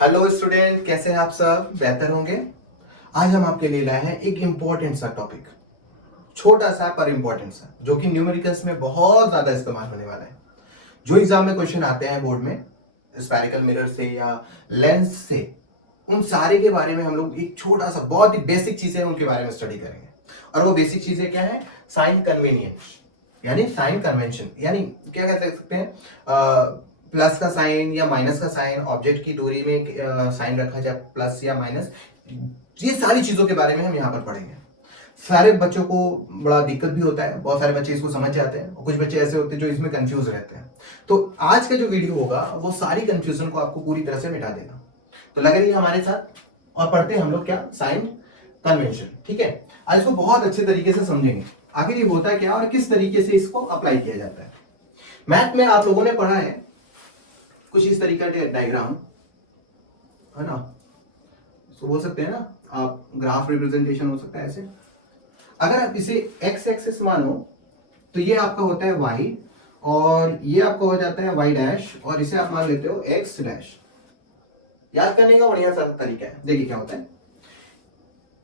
Hello student, कैसे हैं आप सब? बेहतर होंगे। आज हम आपके लिए लाए हैं एक इंपॉर्टेंट सा टॉपिक, छोटा सा पर इंपॉर्टेंट सा, जो कि न्यूमेरिकल्स में बहुत ज्यादा इस्तेमाल होने वाला है। जो एग्जाम में क्वेश्चन आते हैं बोर्ड में, स्फेरिकल मिरर से या लेंस से, उन सारे के बारे में हम लोग एक छोटा सा, बहुत ही बेसिक चीजें हैं उनके बारे में स्टडी करेंगे। और वो बेसिक चीजें क्या है? साइन कन्वीनियंस, यानी साइन कन्वेंशन, यानी क्या कह सकते हैं, प्लस का साइन या माइनस का साइन, ऑब्जेक्ट की दूरी में साइन रखा जाए प्लस या माइनस, ये सारी चीजों के बारे में हम यहाँ पर पढ़ेंगे। सारे बच्चों को बड़ा दिक्कत भी होता है, बहुत सारे बच्चे इसको समझ जाते हैं और कुछ बच्चे ऐसे होते हैं जो इसमें कंफ्यूज रहते हैं। तो आज का जो वीडियो होगा वो सारी कंफ्यूजन को आपको पूरी तरह से मिटा देगा। तो लगे रहिए हमारे साथ और पढ़ते हैं हम लोग क्या, साइन कन्वेंशन। ठीक है, आज इसको बहुत अच्छे तरीके से समझेंगे आखिर ये होता है क्या और किस तरीके से इसको अप्लाई किया जाता है। मैथ में आप लोगों ने पढ़ा है कुछ इस तरीके का डायग्राम, है ना? इसको बोल सकते हैं ना आप, ग्राफ रिप्रेजेंटेशन हो सकता है ऐसे। अगर आप इसे एक्स एक्सिस मानो तो ये आपका होता है वाई, और ये आपका हो जाता है वाई डैश, और इसे आप मान लेते हो एक्स डैश। याद करने का बढ़िया सा तरीका है। देखिए क्या होता है,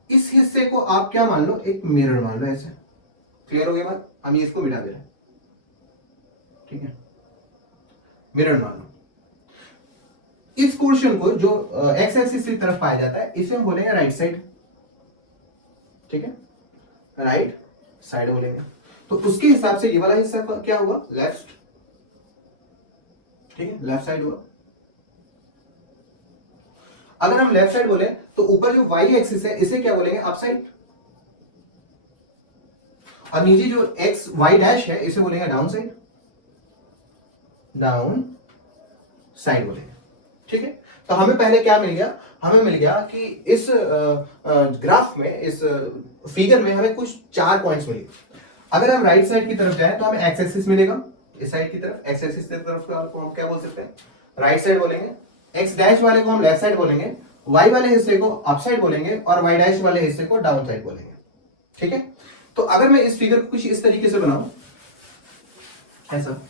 इस हिस्से को आप क्या मान लो, एक मिरर मान लो ऐसे। क्लियर हो गया बात? हम ये इसको मिटा दे रहे हैं, ठीक है, मिरर मान लो। इस पोर्शन को जो एक्स एक्सिस की तरफ पाया जाता है इसे हम बोलेंगे राइट साइड, ठीक है, राइट साइड बोलेंगे। तो उसके हिसाब से ये वाला हिस्सा क्या हुआ, लेफ्ट, ठीक है, लेफ्ट साइड हुआ। अगर हम लेफ्ट साइड बोले तो ऊपर जो वाई एक्सिस है इसे क्या बोलेंगे, अप साइड, और नीचे जो एक्स वाई डैश है इसे बोलेंगे डाउन साइड, डाउन साइड बोलेंगे। ठीक है, तो हमें पहले क्या मिल गया, हमें मिल गया कि इस ग्राफ में, इस फिगर में हमें कुछ 4 पॉइंट्स मिले। अगर हम राइट साइड की तरफ जाएं तो हमें एक्स एक्सिस मिलेगा, इस साइड की तरफ एक्स एक्सिस की तरफ को हम क्या बोल सकते हैं, राइट साइड बोलेंगे। एक्स डैश वाले को हम लेफ्ट साइड बोलेंगे, वाई वाले हिस्से को अप साइड बोलेंगे, और वाई डैश वाले हिस्से को डाउन साइड बोलेंगे। ठीक है, तो अगर मैं इस फिगर को कुछ इस तरीके से बनाऊं, ऐसा,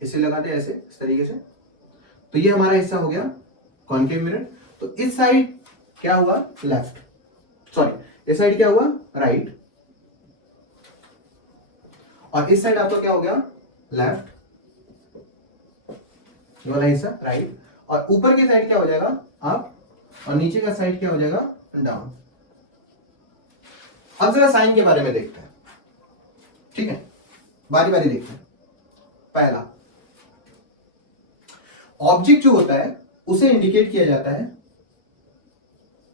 इसे लगाते हैं ऐसे, इस तरीके से, तो ये हमारा हिस्सा हो गया कॉन्केव मिरर। तो इस साइड क्या हुआ, लेफ्ट, सॉरी इस साइड क्या हुआ, राइट, और इस साइड आपका क्या हो गया, लेफ्ट, ये वाला हिस्सा राइट, और ऊपर की साइड क्या हो जाएगा, अप, और नीचे का साइड क्या हो जाएगा, डाउन। अब जरा साइन के बारे में देखते हैं, ठीक है, बारी बारी देखते हैं। पहला, ऑब्जेक्ट जो होता है उसे इंडिकेट किया जाता है,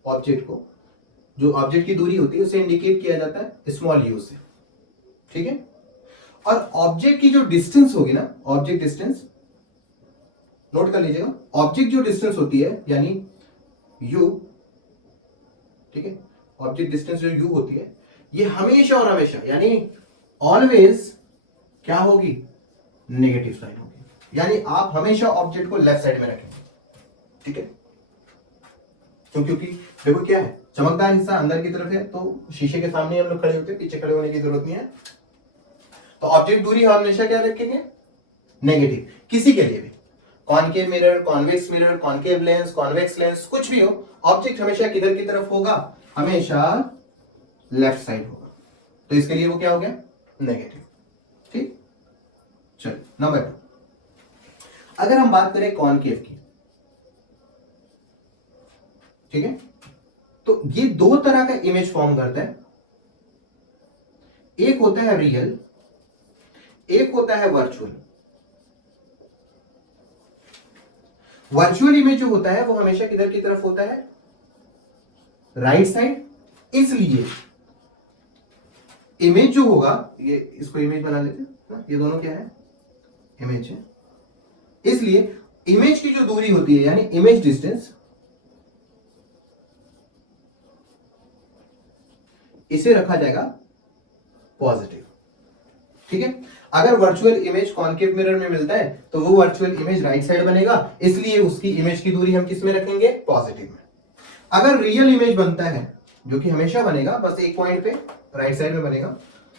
ऑब्जेक्ट को, जो ऑब्जेक्ट की दूरी होती है उसे इंडिकेट किया जाता है स्मॉल यू से, ठीक है। और ऑब्जेक्ट की जो डिस्टेंस होगी ना, ऑब्जेक्ट डिस्टेंस, नोट कर लीजिएगा, ऑब्जेक्ट जो डिस्टेंस होती है यानी u, ठीक है, ऑब्जेक्ट डिस्टेंस जो u होती है, ये हमेशा और हमेशा यानी ऑलवेज क्या होगी, नेगेटिव साइन होगी। यानी आप हमेशा ऑब्जेक्ट को लेफ्ट साइड में रखेंगे, ठीक है, क्योंकि देखो क्या है, चमकदार हिस्सा अंदर की तरफ है, तो शीशे के सामने हम लोग खड़े होते हैं, पीछे खड़े होने की जरूरत नहीं है। तो ऑब्जेक्ट दूरी हमेशा क्या रखेंगे, नेगेटिव, किसी के लिए भी, concave mirror, convex mirror, concave lens, convex lens, कुछ भी हो, ऑब्जेक्ट हमेशा किधर की तरफ होगा, हमेशा लेफ्ट साइड होगा। तो इसके लिए वो क्या हो गया, नेगेटिव। ठीक, चलो नंबर 2, अगर हम बात करें कॉनकेव की, ठीक है, तो ये 2 तरह का इमेज फॉर्म करता है, एक होता है रियल, एक होता है वर्चुअल। वर्चुअल इमेज जो होता है वो हमेशा किधर की तरफ होता है, राइट साइड। इसलिए इमेज जो होगा, ये इसको इमेज बना लेते हैं, ये दोनों क्या है, इमेज है। इसलिए इमेज की जो दूरी होती है यानी इमेज डिस्टेंस, इसे रखा जाएगा पॉजिटिव, ठीक है। अगर वर्चुअल इमेज कॉनकेव मिरर में मिलता है तो वो वर्चुअल इमेज राइट साइड बनेगा, इसलिए उसकी इमेज की दूरी हम किस में रखेंगे, पॉजिटिव में। अगर रियल इमेज बनता है, जो कि हमेशा बनेगा, बस एक पॉइंट पे राइट साइड में बनेगा,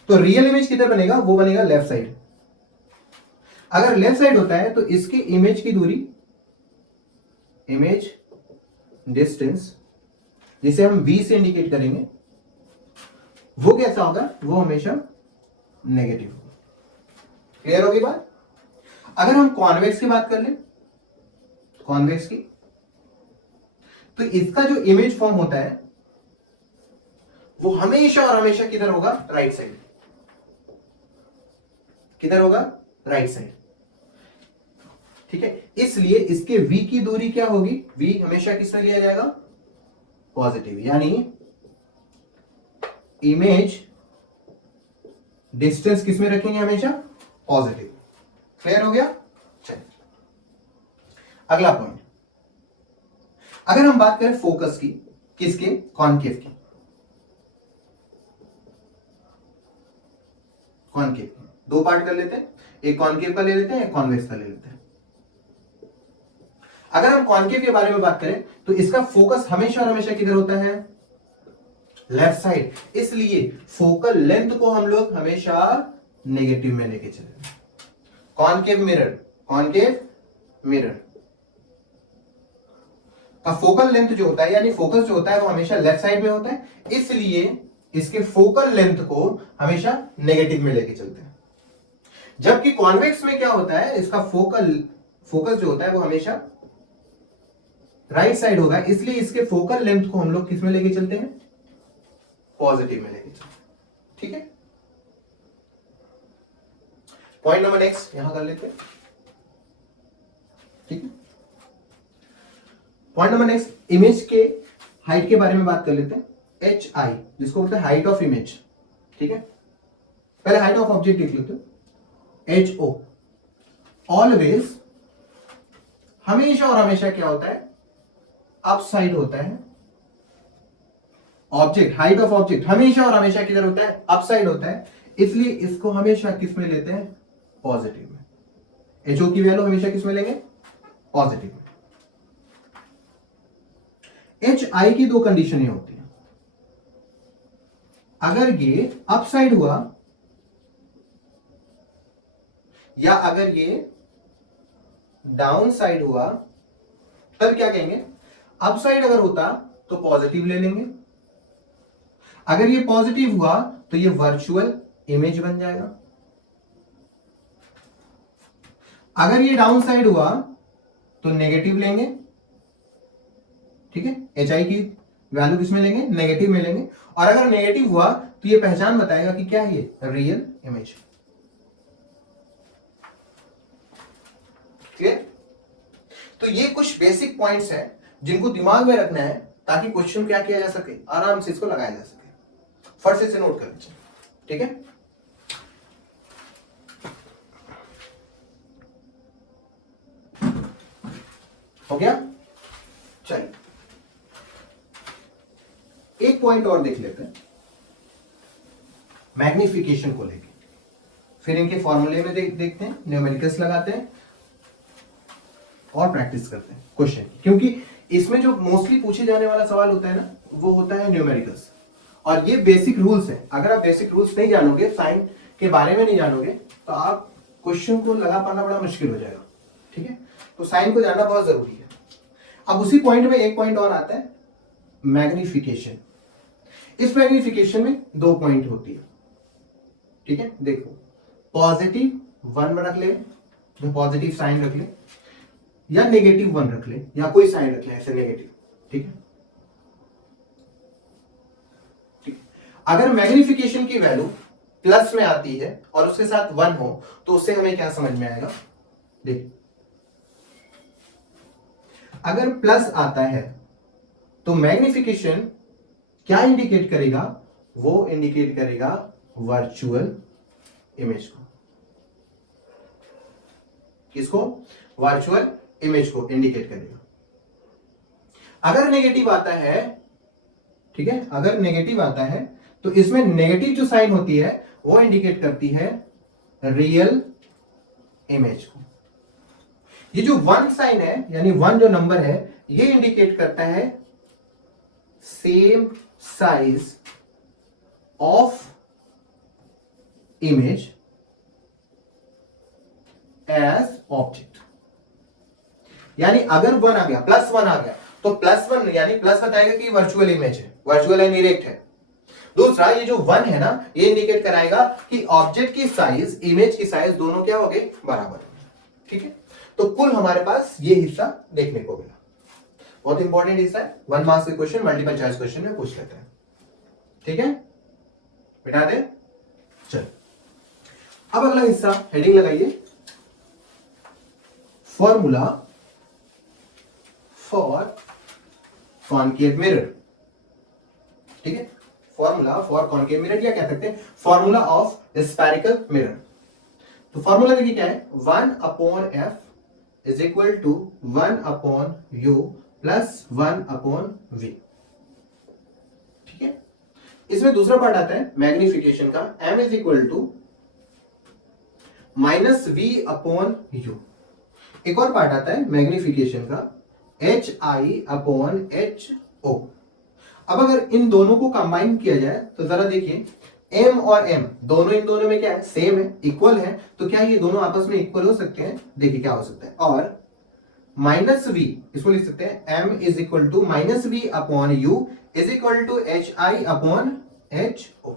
तो रियल इमेज किधर बनेगा, वो बनेगा लेफ्ट साइड, अगर लेफ्ट साइड होता है तो इसकी इमेज की दूरी, इमेज डिस्टेंस, जिसे हम v से इंडिकेट करेंगे, वो कैसा होगा, वो हमेशा नेगेटिव होगा। क्लियर होगी बात? अगर हम कॉन्वेक्स की बात कर लें, कॉन्वेक्स की, तो इसका जो इमेज फॉर्म होता है वो हमेशा और हमेशा किधर होगा, राइट साइड। किधर होगा, राइट साइड। ठीक है, इसलिए इसके v की दूरी क्या होगी, v हमेशा किसमें लिया जाएगा, पॉजिटिव, यानी इमेज डिस्टेंस किसमें रखेंगे, हमेशा पॉजिटिव। क्लियर हो गया? चलिए अगला पॉइंट, अगर हम बात करें फोकस की, किसके, कॉनकेव की, कॉनकेव, दो पार्ट कर लेते हैं, एक कॉनकेव का ले लेते हैं, एक कॉन्वेक्स का ले लेते हैं। अगर हम कॉनकेव के बारे में बात करें तो इसका फोकस हमेशा और हमेशा किधर होता है, लेफ्ट साइड, इसलिए फोकल लेंथ को हम लोग हमेशा नेगेटिव में लेके चलेंगे। कॉनकेव मिरर, कॉनकेव मिरर का फोकल लेंथ जो होता है, यानी फोकस जो होता है वो हमेशा लेफ्ट साइड में होता है, इसलिए इसके फोकल लेंथ को हमेशा नेगेटिव में लेके चलते हैं। जबकि कॉन्वेक्स में क्या होता है, इसका फोकस जो होता है वो हमेशा राइट साइड होगा, इसलिए इसके फोकल लेंथ को हम लोग किस में लेके चलते हैं, पॉजिटिव में लेके चलते हैं। ठीक है, पॉइंट नंबर नेक्स्ट यहां कर लेते हैं। ठीक है, पॉइंट नंबर नेक्स्ट, इमेज के हाइट के बारे में बात कर लेते हैं। एच आई, जिसको बोलते हैं हाइट ऑफ इमेज। ठीक है, पहले हाइट ऑफ ऑब्जेक्ट लिख लेते हैं। एच ओ, ऑलवेज, हमेशा और हमेशा क्या होता है, अप साइड होता है। ऑब्जेक्ट, हाइट ऑफ ऑब्जेक्ट हमेशा और हमेशा किधर होता है, अप साइड होता है, इसलिए इसको हमेशा किस में लेते हैं, पॉजिटिव में। एच ओ की वैल्यू हमेशा किस में लेंगे, पॉजिटिव में। एच आई की दो कंडीशन होती है, अगर ये अप साइड हुआ या अगर ये डाउन साइड हुआ, तब क्या कहेंगे, अप साइड अगर होता तो पॉजिटिव ले लेंगे, अगर ये पॉजिटिव हुआ तो ये वर्चुअल इमेज बन जाएगा, अगर ये डाउन साइड हुआ तो नेगेटिव लेंगे। ठीक है, एच आई की वैल्यू किसमें लेंगे, नेगेटिव में लेंगे, और अगर नेगेटिव हुआ तो ये पहचान बताएगा कि क्या है ये, रियल इमेज। क्लियर? तो ये कुछ बेसिक पॉइंट्स हैं जिनको दिमाग में रखना है ताकि क्वेश्चन क्या किया जा सके, आराम से इसको लगाया जा सके। फट से नोट कर लीजिए। ठीक है, हो गया? चलिए एक पॉइंट और देख लेते हैं मैग्निफिकेशन को लेके, फिर इनके फॉर्मूले में देखते हैं, न्यूमेरिकल्स लगाते हैं और प्रैक्टिस करते हैं क्वेश्चन, क्योंकि इसमें जो मोस्टली पूछे जाने वाला सवाल होता है ना, वो होता है न्यूमेरिकल्स, और ये बेसिक रूल्स है। अगर आप बेसिक रूल्स नहीं जानोगे, साइन के बारे में नहीं जानोगे, तो आप क्वेश्चन को लगा पाना बड़ा मुश्किल हो जाएगा। ठीक है, तो साइन को जानना बहुत जरूरी है। अब उसी पॉइंट में एक पॉइंट और आता है, मैग्निफिकेशन। इस मैग्निफिकेशन में दो पॉइंट होती है। ठीक है, देखो, पॉजिटिव 1 रख ले, जो पॉजिटिव साइन रख ले, या नेगेटिव 1 रख ले, या कोई साइन रख ले ऐसे नेगेटिव। ठीक है, अगर मैग्निफिकेशन की वैल्यू प्लस में आती है और उसके साथ 1 हो, तो उससे हमें क्या समझ में आएगा, देख, अगर प्लस आता है तो मैग्निफिकेशन क्या इंडिकेट करेगा, वो इंडिकेट करेगा वर्चुअल इमेज को। किसको, वर्चुअल इमेज को इंडिकेट करेगा। अगर नेगेटिव आता है, ठीक है, अगर नेगेटिव आता है तो इसमें नेगेटिव जो साइन होती है वो इंडिकेट करती है रियल इमेज को। ये जो 1 साइन है, यानी 1 जो नंबर है, ये इंडिकेट करता है same size of image as object. यानी अगर 1 आ गया, +1 आ गया, तो +1 यानी प्लस बताएगा कि वर्चुअल इमेज है, वर्चुअल एंड इरेक्ट है। दूसरा, ये जो 1 है ना, ये इंडिकेट कराएगा कि ऑब्जेक्ट की साइज, इमेज की साइज दोनों क्या हो गए, बराबर। ठीक है, तो कुल हमारे पास ये हिस्सा देखने को मिला। बहुत इंपॉर्टेंट हिस्सा है, 1 मार्क्स के क्वेश्चन मल्टीपल चॉइस क्वेश्चन में पूछ लेते हैं। ठीक है, बिठा दे। चल, अब अगला हिस्सा, हेडिंग लगाइए, फॉर्मूला फॉर कॉनकेव मिरर। ठीक है, फॉर्मूला फॉर कॉनकेव मिरर, क्या कह सकते हैं, फॉर्मूला ऑफ स्फेरिकल मिरर। तो फॉर्मूला देखिए क्या है, 1/f is equal to 1/u plus 1/v। ठीक है, इसमें दूसरा पार्ट आता है मैग्निफिकेशन का, m is equal to -v/u। एक और पार्ट आता है मैग्निफिकेशन का, hi/ho। अब अगर इन दोनों को कंबाइन किया जाए तो जरा देखिए, m और m दोनों इन दोनों में क्या है, सेम है, इक्वल है, तो क्या ये दोनों आपस में इक्वल हो सकते हैं? देखिए क्या हो सकता है, और -v इसको लिख सकते हैं, m is equal to -v/u is equal to hi/ho।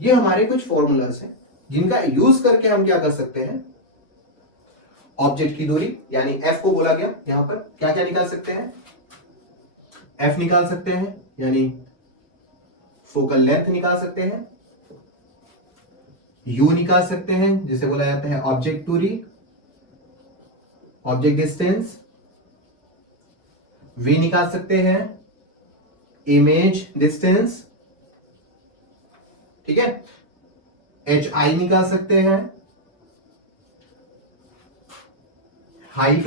ये हमारे कुछ फॉर्मूलाज हैं जिनका यूज करके हम क्या कर सकते हैं, ऑब्जेक्ट की दूरी यानी f को बोला गया, यहां पर क्या क्या निकाल सकते हैं, f निकाल सकते हैं, यानी फोकल लेंथ निकाल सकते हैं, u निकाल सकते हैं जिसे बोला जाता है ऑब्जेक्ट दूरी, ऑब्जेक्ट डिस्टेंस, v निकाल सकते हैं इमेज डिस्टेंस। ठीक है, hi निकाल सकते हैं हाइट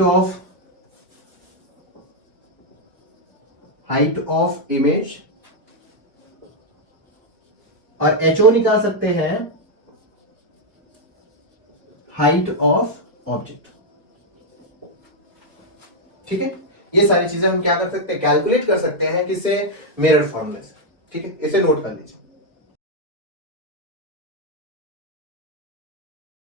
ऑफ इमेज, और ho निकाल सकते हैं हाइट ऑफ ऑब्जेक्ट। ठीक है, ये सारी चीजें हम क्या कर सकते हैं, कैलकुलेट कर सकते हैं किससे, मिरर फॉर्मूले से। ठीक है, इसे नोट कर लीजिए।